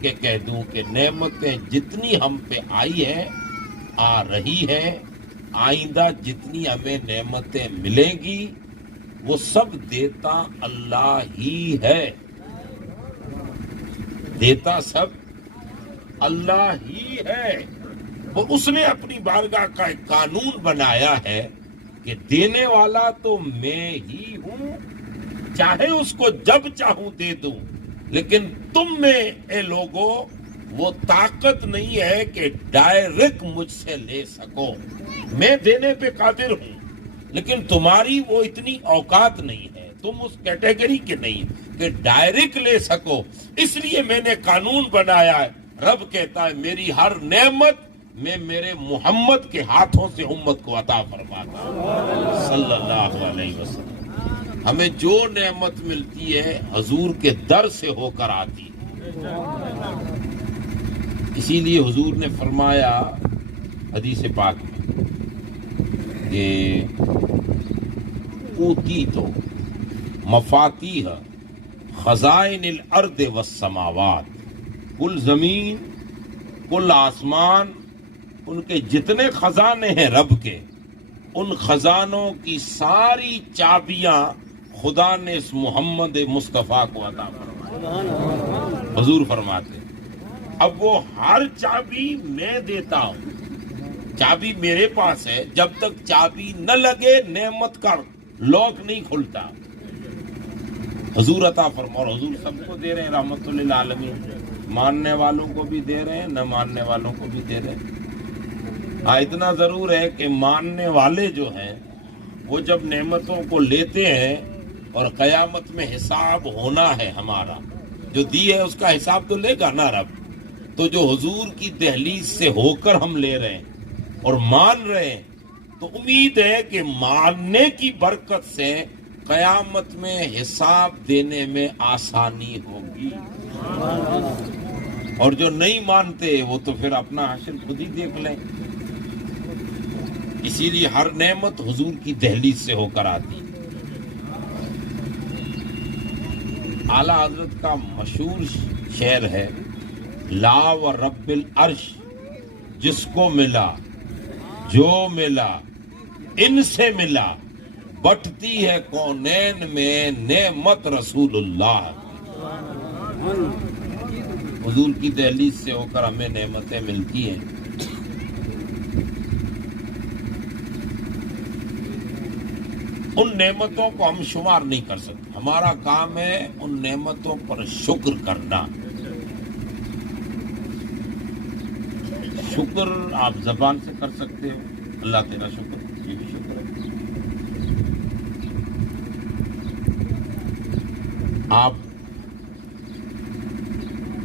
کہ کہہ دوں کہ نعمتیں جتنی ہم پہ آئی ہیں، آ رہی ہیں، آئندہ جتنی ہمیں نعمتیں ملیں گی وہ سب دیتا اللہ ہی ہے، دیتا سب اللہ ہی ہے۔ اور اس نے اپنی بارگاہ کا ایک قانون بنایا ہے کہ دینے والا تو میں ہی ہوں، چاہے اس کو جب چاہوں دے دوں، لیکن تم میں اے لوگوں وہ طاقت نہیں ہے کہ ڈائریکٹ مجھ سے لے سکو۔ میں دینے پہ قادر ہوں، لیکن تمہاری وہ اتنی اوقات نہیں ہے، تم اس کیٹیگری کے نہیں کہ ڈائریکٹ لے سکو۔ اس لیے میں نے قانون بنایا ہے، رب کہتا ہے میری ہر نعمت میں میرے محمد کے ہاتھوں سے امت کو عطا فرماتا ہوں صلی اللہ علیہ وسلم۔ ہمیں جو نعمت ملتی ہے حضور کے در سے ہو کر آتی ہے۔ اسی لیے حضور نے فرمایا حدیث پاک میں کہ اوتی تو مفاتیح خزائن الارض والسماوات، کل زمین کل آسمان ان کے جتنے خزانے ہیں رب کے، ان خزانوں کی ساری چابیاں خدا نے اس محمد مصطفیٰ کو عطا فرمائی۔ حضور فرماتے اب وہ ہر چابی میں دیتا ہوں، چابی میرے پاس ہے، جب تک چابی نہ لگے نعمت کا لاک نہیں کھلتا۔ حضور عطا فرما، اور حضور سب کو دے رہے ہیں رحمت للعالمین، ماننے والوں کو بھی دے رہے ہیں، نہ ماننے والوں کو بھی دے رہے ہیں۔ ہاں اتنا ضرور ہے کہ ماننے والے جو ہیں وہ جب نعمتوں کو لیتے ہیں اور قیامت میں حساب ہونا ہے، ہمارا جو دی ہے اس کا حساب تو لے گا نا رب، تو جو حضور کی دہلیز سے ہو کر ہم لے رہے ہیں اور مان رہے ہیں، تو امید ہے کہ ماننے کی برکت سے قیامت میں حساب دینے میں آسانی ہوگی، اور جو نہیں مانتے وہ تو پھر اپنا حشر خود ہی دیکھ لیں۔ اسی لیے ہر نعمت حضور کی دہلیز سے ہو کر آتی۔ اعلیٰ حضرت کا مشہور شعر ہے، لا و رب العرش جس کو ملا جو ملا ان سے ملا، بٹتی ہے کونین میں نعمت رسول اللہ۔ حضور کی دہلیز سے ہو کر ہمیں نعمتیں ملتی ہیں۔ ان نعمتوں کو ہم شمار نہیں کر سکتے، ہمارا کام ہے ان نعمتوں پر شکر کرنا۔ شکر آپ زبان سے کر سکتے ہو، اللہ تیرا شکر، یہ بھی شکر ہے۔ آپ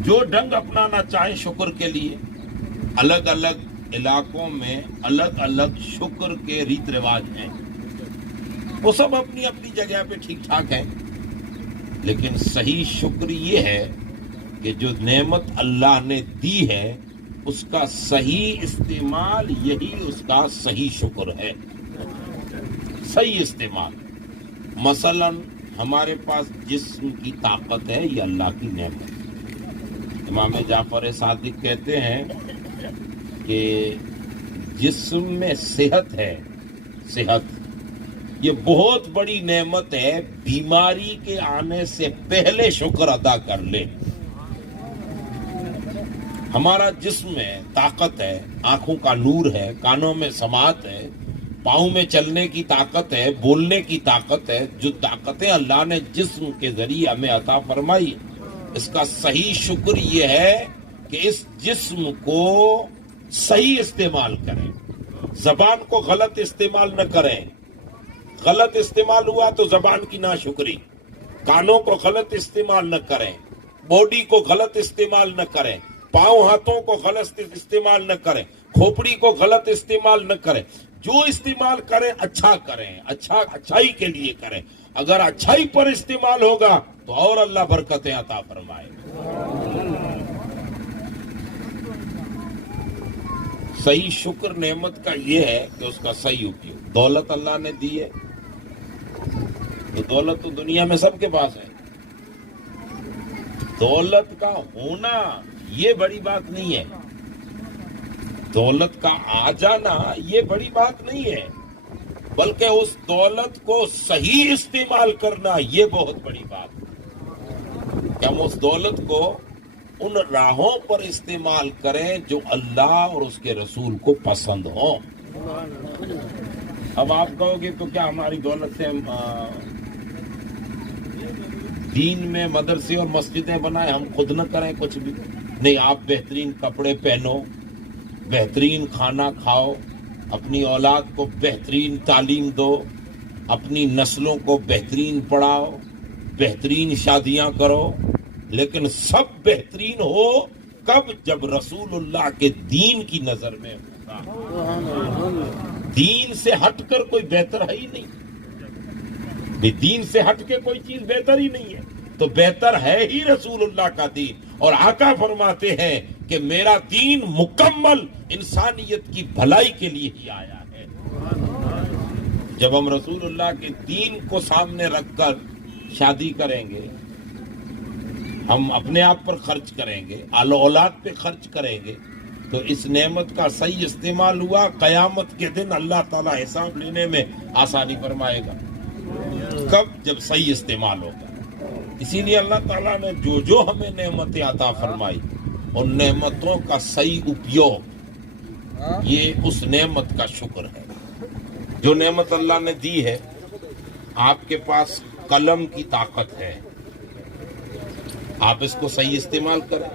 جو ڈھنگ اپنانا چاہیں شکر کے لیے، الگ الگ علاقوں میں الگ الگ شکر کے ریت رواج ہیں، وہ سب اپنی اپنی جگہ پہ ٹھیک ٹھاک ہیں، لیکن صحیح شکر یہ ہے کہ جو نعمت اللہ نے دی ہے اس کا صحیح استعمال، یہی اس کا صحیح شکر ہے، صحیح استعمال۔ مثلا ہمارے پاس جسم کی طاقت ہے، یہ اللہ کی نعمت ہے۔ امام جعفر صادق کہتے ہیں کہ جسم میں صحت ہے، صحت یہ بہت بڑی نعمت ہے، بیماری کے آنے سے پہلے شکر ادا کر لے۔ ہمارا جسم ہے، طاقت ہے، آنکھوں کا نور ہے، کانوں میں سماعت ہے، پاؤں میں چلنے کی طاقت ہے، بولنے کی طاقت ہے، جو طاقتیں اللہ نے جسم کے ذریعے ہمیں عطا فرمائی، اس کا صحیح شکر یہ ہے کہ اس جسم کو صحیح استعمال کریں، زبان کو غلط استعمال نہ کریں۔ غلط استعمال ہوا تو زبان کی ناشکری، کانوں کو غلط استعمال نہ کریں، باڈی کو غلط استعمال نہ کریں، پاؤں ہاتھوں کو غلط استعمال نہ کریں، کھوپڑی کو غلط استعمال نہ کریں۔ جو استعمال کریں اچھا کریں، اچھائی کے لیے کریں۔ اگر اچھائی پر استعمال ہوگا تو اور اللہ برکتیں عطا فرمائے۔ صحیح شکر نعمت کا یہ ہے کہ اس کا صحیح اپیوگ۔ دولت اللہ نے دی ہے تو دولت تو دنیا میں سب کے پاس ہے، دولت کا ہونا یہ بڑی بات نہیں ہے، دولت کا آ جانا یہ بڑی بات نہیں ہے، بلکہ اس دولت کو صحیح استعمال کرنا یہ بہت بڑی بات ہے کہ ہم اس دولت کو ان راہوں پر استعمال کریں جو اللہ اور اس کے رسول کو پسند ہوں۔ اب آپ کہو گے تو کیا ہماری دولت سے دین میں مدرسے اور مسجدیں بنائیں، ہم خود نہ کریں کچھ بھی؟ نہیں، آپ بہترین کپڑے پہنو، بہترین کھانا کھاؤ، اپنی اولاد کو بہترین تعلیم دو، اپنی نسلوں کو بہترین پڑھاؤ، بہترین شادیاں کرو، لیکن سب بہترین ہو کب؟ جب رسول اللہ کے دین کی نظر میں ہوگا۔ دین سے ہٹ کر کوئی بہتر ہے ہی نہیں، دین سے ہٹ کے کوئی چیز بہتر ہی نہیں ہے، تو بہتر ہے ہی رسول اللہ کا دین۔ اور آقا فرماتے ہیں کہ میرا دین مکمل انسانیت کی بھلائی کے لیے ہی آیا ہے۔ جب ہم رسول اللہ کے دین کو سامنے رکھ کر شادی کریں گے، ہم اپنے آپ پر خرچ کریں گے، اولاد پہ خرچ کریں گے، تو اس نعمت کا صحیح استعمال ہوا، قیامت کے دن اللہ تعالیٰ حساب لینے میں آسانی فرمائے گا۔ کب؟ جب صحیح استعمال ہوگا۔ اسی لیے اللہ تعالیٰ نے جو ہمیں نعمتیں عطا فرمائی، ان نعمتوں کا صحیح اپیوگ یہ اس نعمت کا شکر ہے۔ جو نعمت اللہ نے دی ہے، آپ کے پاس قلم کی طاقت ہے، آپ اس کو صحیح استعمال کریں۔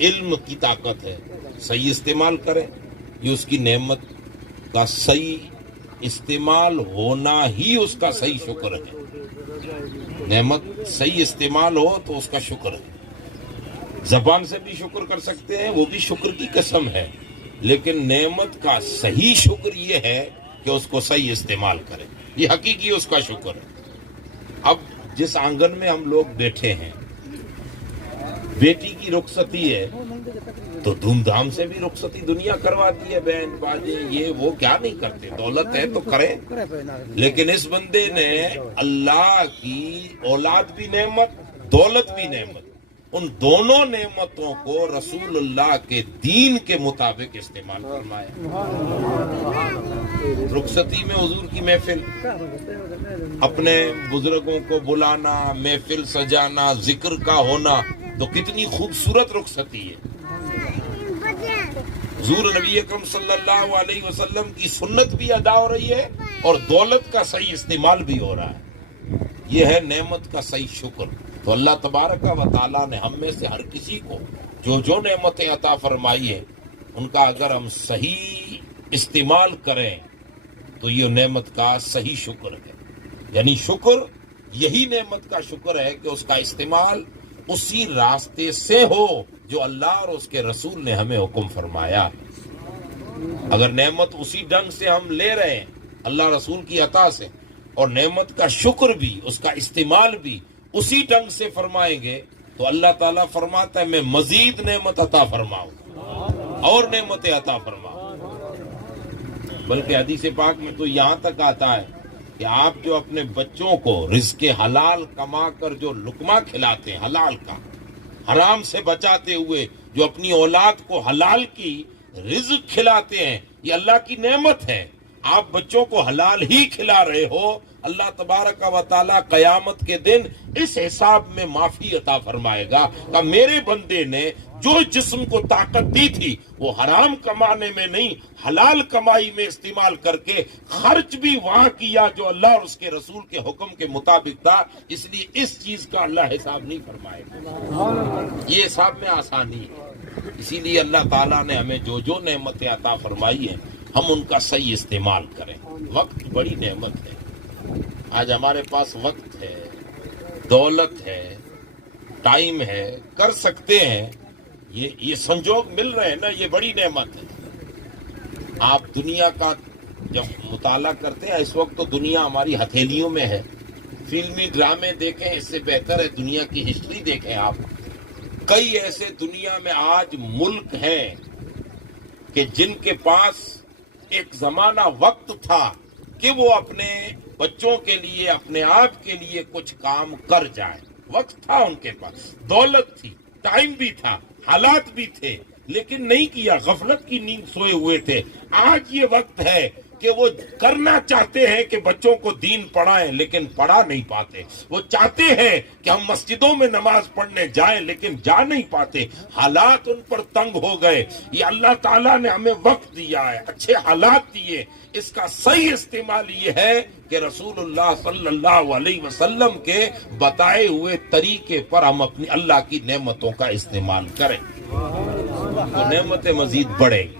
علم کی طاقت ہے، صحیح استعمال کریں۔ یہ اس کی نعمت کا صحیح استعمال ہونا ہی اس کا صحیح شکر ہے۔ نعمت صحیح استعمال ہو تو اس کا شکر ہے۔ زبان سے بھی شکر کر سکتے ہیں، وہ بھی شکر کی قسم ہے، لیکن نعمت کا صحیح شکر یہ ہے کہ اس کو صحیح استعمال کریں، یہ حقیقی اس کا شکر ہے۔ اب جس آنگن میں ہم لوگ بیٹھے ہیں، بیٹی کی رخصتی ہے تو دھوم دھام سے بھی رخصتی دنیا کرواتی ہے، بہن باجے یہ وہ کیا نہیں کرتے، دولت ہے تو کریں۔ لیکن اس بندے نے اللہ کی اولاد بھی نعمت، دولت بھی نعمت، ان دونوں نعمتوں کو رسول اللہ کے دین کے مطابق استعمال فرمایا۔ رخصتی میں حضور کی محفل، اپنے بزرگوں کو بلانا، محفل سجانا، ذکر کا ہونا، تو کتنی خوبصورت رخصتی ہے۔ حضور نبی اکرم صلی اللہ علیہ وسلم کی سنت بھی ادا ہو رہی ہے اور دولت کا صحیح استعمال بھی ہو رہا ہے۔ یہ ہے نعمت کا صحیح شکر۔ تو اللہ تبارک و تعالیٰ نے ہم میں سے ہر کسی کو جو نعمتیں عطا فرمائی ہیں، ان کا اگر ہم صحیح استعمال کریں تو یہ نعمت کا صحیح شکر ہے۔ یعنی شکر یہی نعمت کا شکر ہے کہ اس کا استعمال اسی راستے سے ہو جو اللہ اور اس کے رسول نے ہمیں حکم فرمایا۔ اگر نعمت اسی ڈھنگ سے ہم لے رہے ہیں اللہ رسول کی عطا سے، اور نعمت کا شکر بھی، اس کا استعمال بھی اسی ڈھنگ سے فرمائیں گے، تو اللہ تعالیٰ فرماتا ہے میں مزید نعمت عطا فرماؤں اور نعمتیں عطا فرماؤں۔ بلکہ حدیث پاک میں تو یہاں تک آتا ہے کہ آپ جو اپنے بچوں کو رزق حلال کما کر جو لقمہ کھلاتے ہیں، حلال کا، حرام سے بچاتے ہوئے جو اپنی اولاد کو حلال کی رزق کھلاتے ہیں، یہ اللہ کی نعمت ہے۔ آپ بچوں کو حلال ہی کھلا رہے ہو، اللہ تبارک و تعالیٰ قیامت کے دن اس حساب میں معافی عطا فرمائے گا کہ میرے بندے نے جو جسم کو طاقت دی تھی وہ حرام کمانے میں نہیں، حلال کمائی میں استعمال کر کے خرچ بھی وہاں کیا جو اللہ اور اس کے رسول کے حکم کے مطابق تھا، اس لیے اس چیز کا اللہ حساب نہیں فرمائے گا، یہ حساب میں آسانی ہے۔ اسی لیے اللہ تعالیٰ نے ہمیں جو نعمتیں عطا فرمائی ہیں ہم ان کا صحیح استعمال کریں۔ وقت بڑی نعمت ہے، آج ہمارے پاس وقت ہے، دولت ہے، ٹائم ہے، کر سکتے ہیں، یہ سنجوگ مل رہے ہیں نا، یہ بڑی نعمت ہے۔ آپ دنیا کا جب مطالعہ کرتے ہیں، اس وقت تو دنیا ہماری ہتھیلیوں میں ہے، فلمی ڈرامے دیکھیں، اس سے بہتر ہے دنیا کی ہسٹری دیکھیں۔ آپ کئی ایسے دنیا میں آج ملک ہیں کہ جن کے پاس ایک زمانہ وقت تھا کہ وہ اپنے بچوں کے لیے، اپنے آپ کے لیے کچھ کام کر جائیں، وقت تھا ان کے پاس، دولت تھی، ٹائم بھی تھا، حالات بھی تھے، لیکن نہیں کیا، غفلت کی نیند سوئے ہوئے تھے۔ آج یہ وقت ہے کہ وہ کرنا چاہتے ہیں کہ بچوں کو دین پڑھائیں، لیکن پڑھا نہیں پاتے۔ وہ چاہتے ہیں کہ ہم مسجدوں میں نماز پڑھنے جائیں، لیکن جا نہیں پاتے، حالات ان پر تنگ ہو گئے۔ یہ اللہ تعالیٰ نے ہمیں وقت دیا ہے، اچھے حالات دیے، اس کا صحیح استعمال یہ ہے کہ رسول اللہ صلی اللہ علیہ وسلم کے بتائے ہوئے طریقے پر ہم اپنی اللہ کی نعمتوں کا استعمال کریں، تو نعمتیں مزید بڑھیں گی۔